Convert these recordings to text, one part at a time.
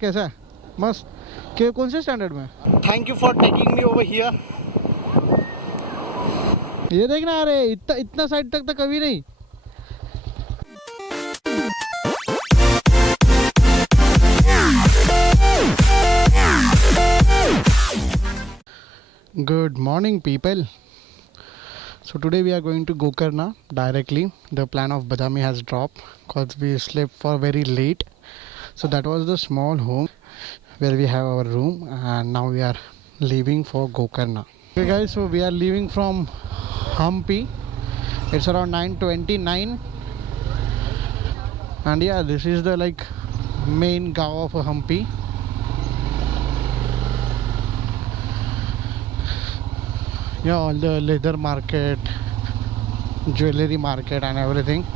कैसा है? मस्त। के कौन से स्टैंडर्ड में? Thank you for taking me over here. ये देखना, अरे इतना इतना साइड तक तो कभी नहीं। Good morning, people. So today we are going to Gokarna directly. The plan of Badami has dropped because we slept for very late. So that was the small home where we have our room, and now we are leaving for Gokarna. Okay guys, so we are leaving from Hampi. It's around 9:29, and yeah, this is the like main gaon of Hampi. Yeah, all the leather market, jewelry market and everything.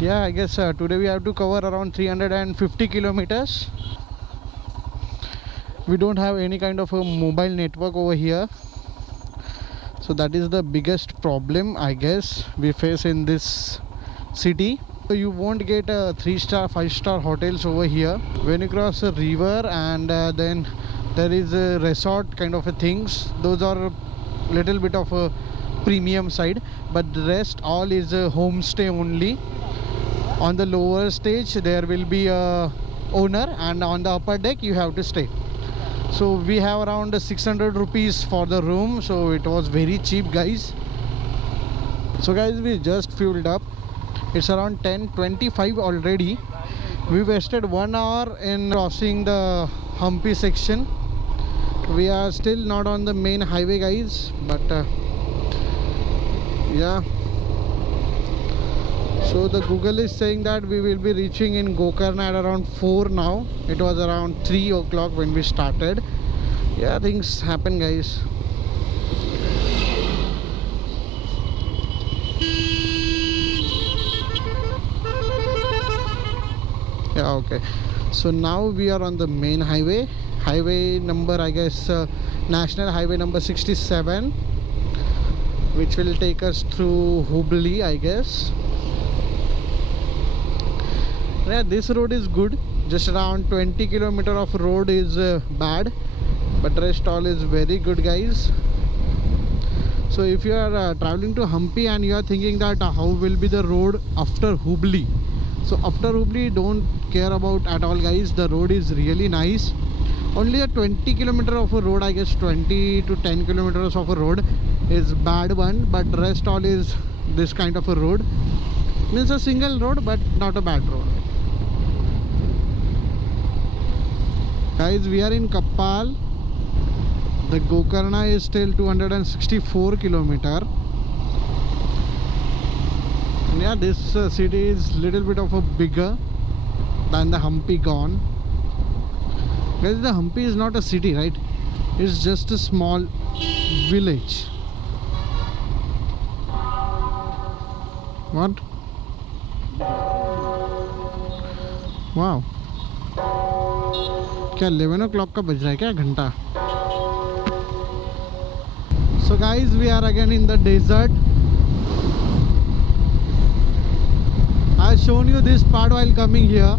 Yeah, I guess today we have to cover around 350 kilometers. We don't have any kind of a mobile network over here, so that is the biggest problem I guess we face in this city. So you won't get a 3-star 5-star hotels over here. When you cross a river, and then there is a resort kind of a things, those are little bit of a premium side, but the rest all is a homestay only. On the lower stage there will be a owner, and on the upper deck you have to stay. So we have around 600 rupees for the room, so it was very cheap guys. So guys, we just fueled up. It's around 10:25 already. We wasted 1 hour in crossing the Hampi section. We are still not on the main highway guys, but yeah. So the Google is saying that we will be reaching in Gokarna at around 4 now. It was around 3 o'clock when we started. Yeah, things happen guys. Yeah, okay. So now we are on the main highway. Highway number, I guess, National Highway number 67, which will take us through Hubli, I guess. Yeah, this road is good. Just around 20 kilometer of road is bad, but rest all is very good guys. So if you are traveling to Hampi and you are thinking that how will be the road after Hubli, so after Hubli don't care about at all guys. The road is really nice. Only a 20 kilometer of a road, I guess 20 to 10 kilometers of a road is bad one, but rest all is this kind of a road. Means a single road, but not a bad road. Guys, we are in Kappal. The Gokarna is still 264 kilometer. And yeah, this city is little bit of a bigger than the Hampi gone. Guys, the Hampi is not a city, right? It's just a small village. What? Wow. क्या 11 o'clock का बज रहा है क्या घंटा? So guys, we are again in the desert. I've shown you this part while coming here.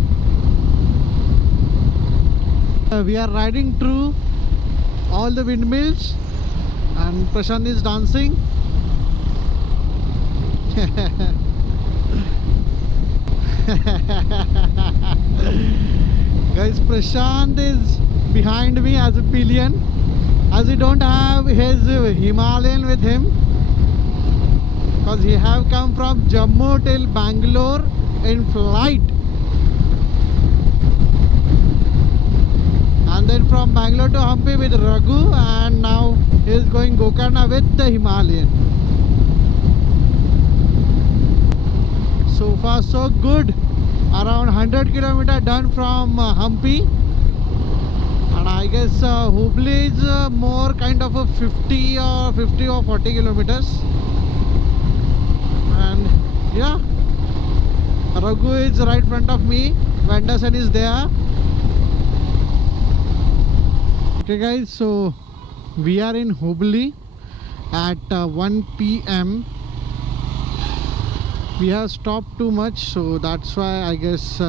We are riding through all the windmills, and Prashant is dancing. Guys, Prashant is behind me as a pillion, as he don't have his Himalayan with him, because he have come from Jammu till Bangalore in flight, and then from Bangalore to Hampi with Raghu, and now he is going Gokarna with the Himalayan. So far so good. Around 100 kilometer done from Hampi, and I guess Hubli is more kind of a 50 or 40 kilometers. And yeah, Raghu is right front of me. Vanderson is there. Okay guys, so we are in Hubli at 1 p.m. We have stopped too much, so that's why I guess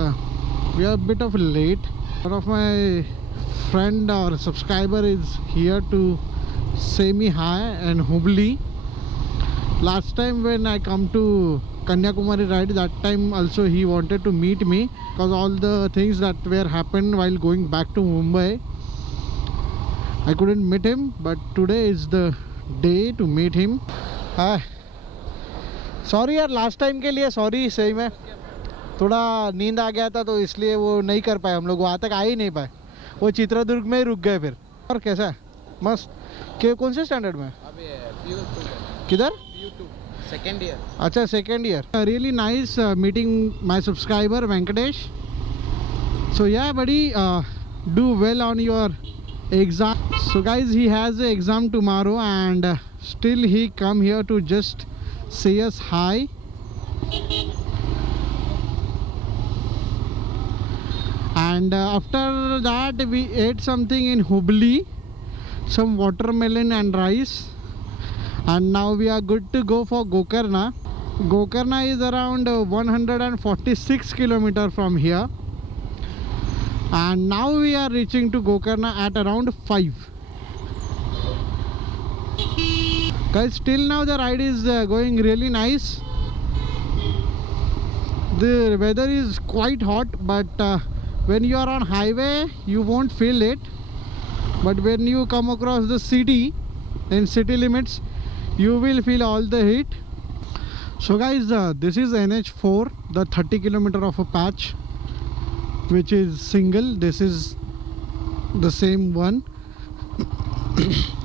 We are a bit of late. One of my friend or subscriber is here to say me hi and Hubli. Last time when I come to Kanyakumari ride, that time also he wanted to meet me because all the things that were happened while going back to Mumbai, I couldn't meet him, but today is the day to meet him. Hi. Sorry यार, last time के लिए sorry, सही में थोड़ा नींद आ गया था तो इसलिए वो नहीं कर पाए हम लोग, वहाँ तक आ ही नहीं पाए, वो चित्रदुर्ग में ही रुक गए फिर। और कैसा है? मस्त। के कौन से स्टैंडर्ड में? किधर? Second year. अच्छा, second year. Really nice meeting my subscriber Venkatesh. So yeah buddy, do well on your exam. So guys, he has an exam tomorrow and still he come here to just say us hi. And after that we ate something in Hubli, some watermelon and rice, and now we are good to go for Gokarna. Gokarna is around 146 kilometers from here. And now we are reaching to Gokarna at around 5. Guys, till now the ride is going really nice. The weather is quite hot, but when you are on highway you won't feel it, but when you come across the city, in city limits, you will feel all the heat. So guys, this is NH4, the 30 kilometer of a patch, which is single. This is the same one.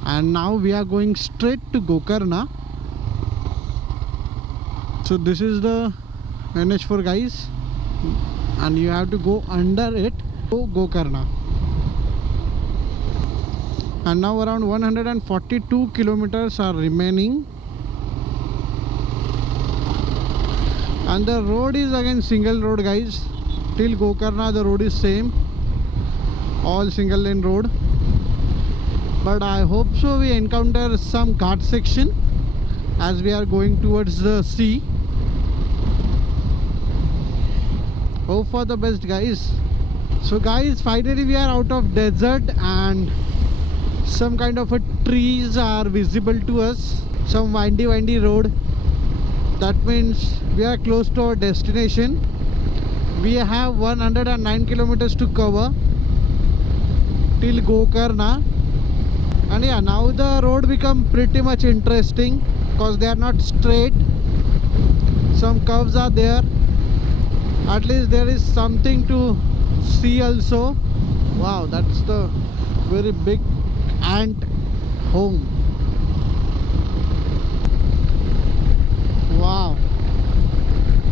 And now we are going straight to Gokarna. So this is the NH4 guys, and you have to go under it to Gokarna. And now around 142 kilometers are remaining, and the road is again single road guys. Till Gokarna the road is same, all single lane road, but I hope so we encounter some ghat section as we are going towards the sea. Hope for the best guys. So guys, finally we are out of desert and some kind of a trees are visible to us, some windy road. That means we are close to our destination. We have 109 kilometers to cover till Gokarna. And yeah, now the road become pretty much interesting because they are not straight. Some curves are there. At least there is something to see also. Wow, that's the very big ant home. Wow,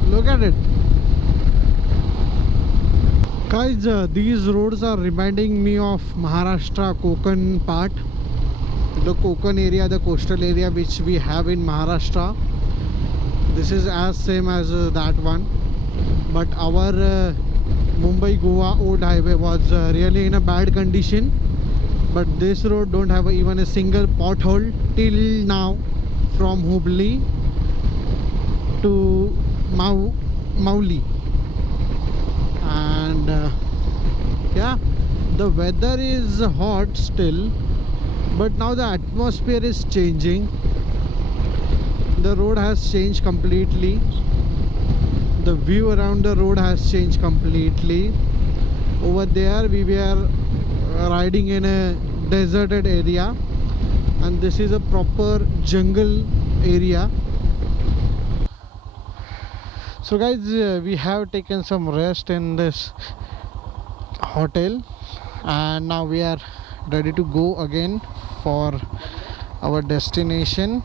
look at it. Guys, these roads are reminding me of Maharashtra Konkan part, the Konkan area, the coastal area which we have in Maharashtra. This is as same as that one, but our Mumbai Goa old highway was really in a bad condition, but this road don't have even a single pothole till now, from Hubli to Mauli. And yeah, the weather is hot still, but now the atmosphere is changing. The road has changed completely. The view around the road has changed completely. Over there we were riding in a deserted area, and this is a proper jungle area. So guys, we have taken some rest in this hotel, and now we are ready to go again for our destination.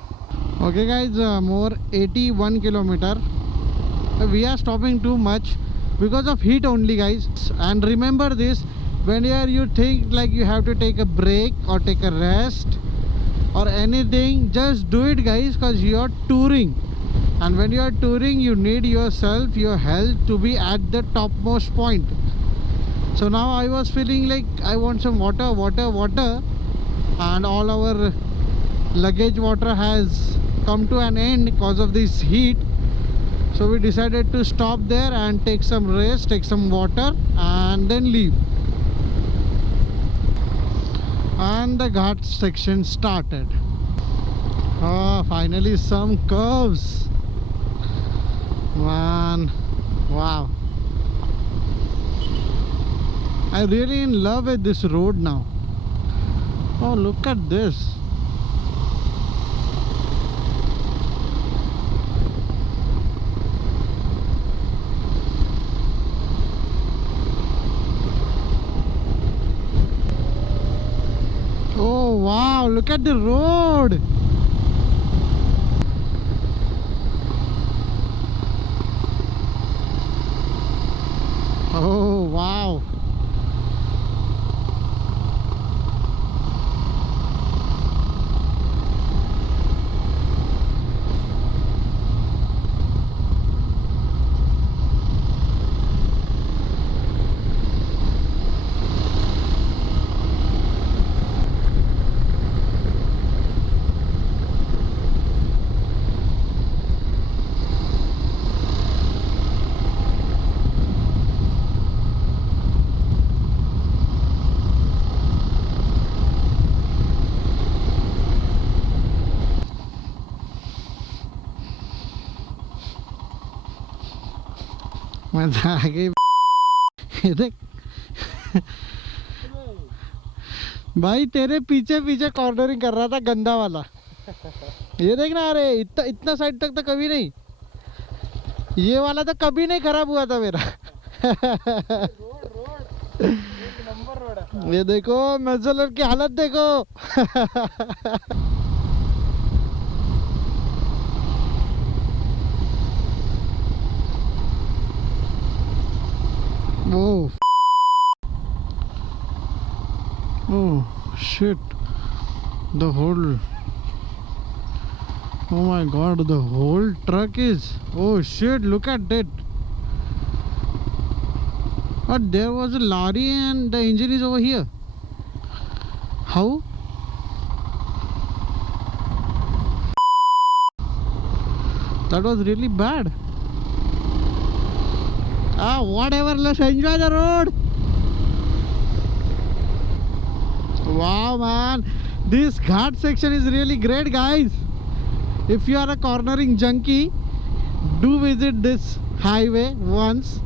Okay guys, more 81 kilometer. We are stopping too much because of heat only guys. And remember this, whenever you think like you have to take a break or take a rest or anything, just do it guys, because you are touring. And when you are touring, you need yourself, your health to be at the topmost point. So now I was feeling like I want some water, and all our luggage water has come to an end because of this heat. So we decided to stop there and take some rest, take some water, and then leave. And the ghat section started. Oh, finally some curves. Man, wow. I'm really in love with this road now. Oh, look at this. Oh wow, look at the road. Oh wow. मैं तो आगे ये देख भाई तेरे पीछे पीछे cornering कर रहा था गंदा वाला। ये देखना, अरे इतना इतना साइड तक तो कभी नहीं, ये वाला तो कभी नहीं खराब हुआ था मेरा। एक नंबर रोड है। ये देखो मजलर की हालत देखो। Oh, oh shit, the whole, oh my god, the whole truck is, oh shit, look at that. But there was a lorry and the engine is over here. How? That was really bad. Ah, whatever, let's enjoy the road. Wow, man, this ghat section is really great, guys. If you are a cornering junkie, do visit this highway once.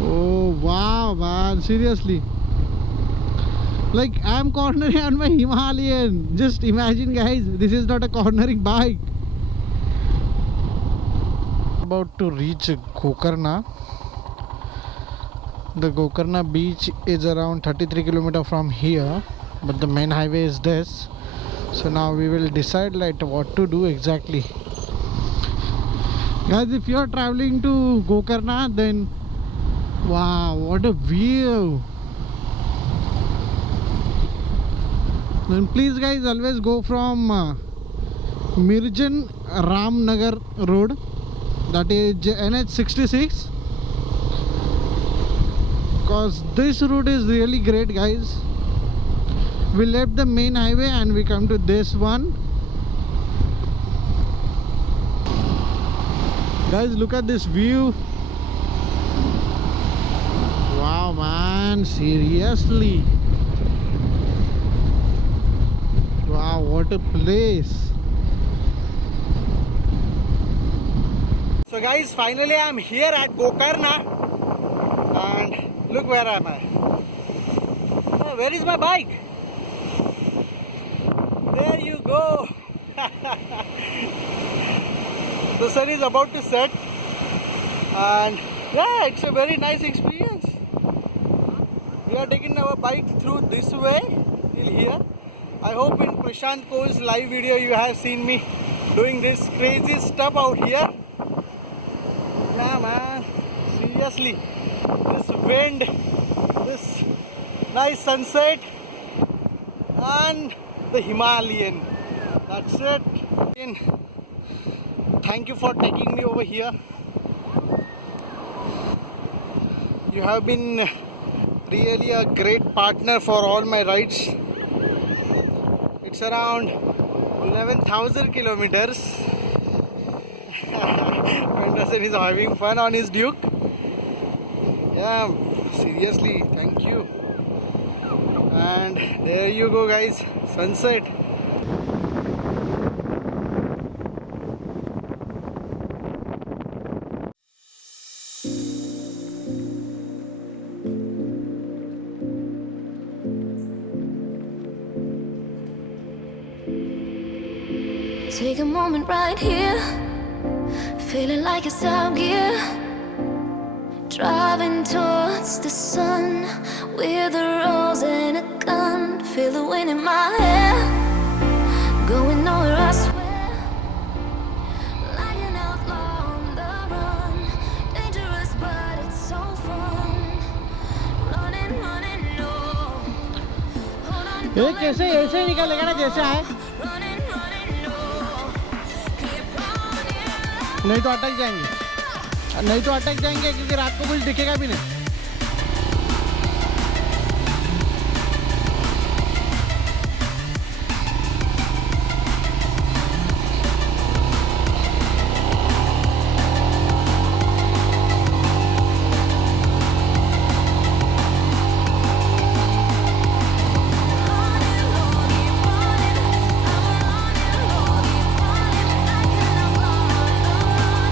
Oh wow, man, seriously, like I am cornering on my Himalayan. Just imagine, guys, this is not a cornering bike. About to reach Gokarna. The Gokarna beach is around 33 km from here, but the main highway is this. So now we will decide like what to do exactly. Guys, if you are traveling to Gokarna, then wow, what a view. Then please guys, always go from Mirjan Ramnagar road, that is NH 66, because this route is really great, guys. We left the main highway and we come to this one. Guys, look at this view. Wow, man, seriously, wow, what a place. So guys, finally I am here at Gokarna, and look where am I. Oh, where is my bike? There you go. The sun is about to set, and yeah, it's a very nice experience. We are taking our bike through this way till here. I hope in Prashant Kohl's live video you have seen me doing this crazy stuff out here. Yeah, man, seriously, this wind, this nice sunset, and the Himalayan. That's it. Thank you for taking me over here. You have been really a great partner for all my rides. It's around 11,000 kilometers. Mendelson is having fun on his Duke. Yeah, seriously, thank you. And there you go, guys, sunset. Take a moment right here, feeling like it's out gear. Driving towards the sun with a rose and a gun. Feel the wind in my hair, going nowhere I swear. Like an outlaw on the run, dangerous but it's so fun. Running, running, no. Hold on, ये कैसे ऐसे ही निकलेगा ना जैसे आए, running, running, no. Keep running. नहीं तो अटक जाएंगे, नहीं तो अटक जाएंगे क्योंकि रात को कुछ दिखेगा भी नहीं.